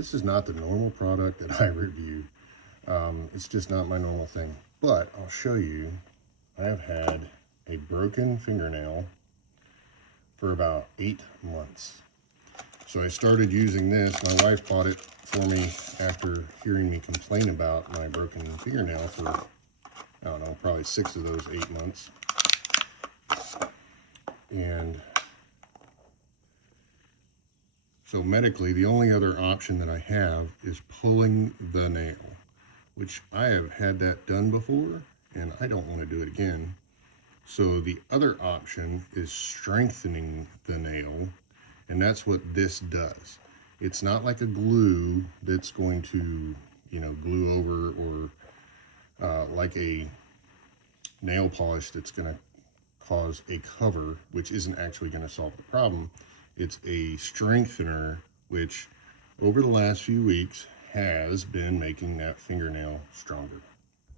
This is not the normal product that I review. It's just not my normal thing. But I'll show you, I have had a broken fingernail for about 8 months. So I started using this. My wife bought it for me after hearing me complain about my broken fingernail for, I don't know, probably 6 of those 8 months. And so medically, the only other option that I have is pulling the nail, which I have had that done before, and I don't want to do it again. So the other option is strengthening the nail, and that's what this does. It's not like a glue that's going to, glue over, or like a nail polish that's going to cause a cover, which isn't actually going to solve the problem. It's a strengthener, which over the last few weeks has been making that fingernail stronger.